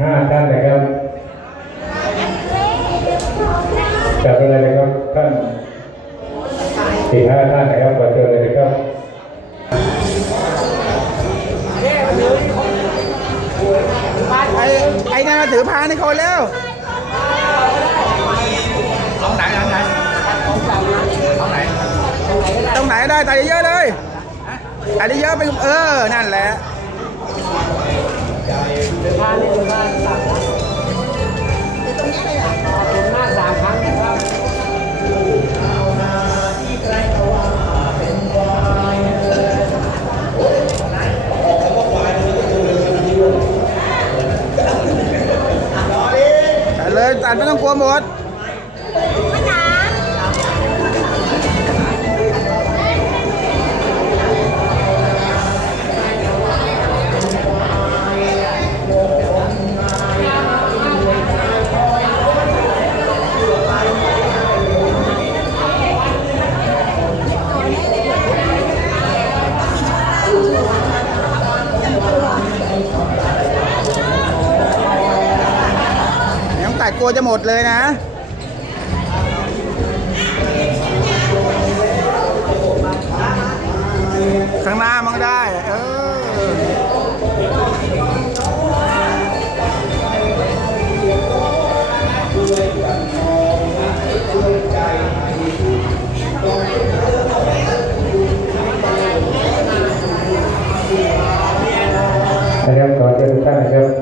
ห้าท่านนะครับจับอะไรนะครับท่านสี่ห้าท่านนะครับขอเชิญเลยนะครับไอ้ไอ้นั่นมาถือพานให้คนแล้วเอาไหนเอาไหนเอาไหนตรงไหนได้แต่เยอะเลยแต่เยอะไปเออนั่นแหละ ทานนี่เป็นบ้าสามครั้งเป็นหน้าสามครั้งนะครับใส่เลยตัดไม่ต้องกลัวหมด ลัวจะหมดเลยนะข้างหน้ามันก็ได้ เออ นะครับขอเชิญทุกท่านนะครับ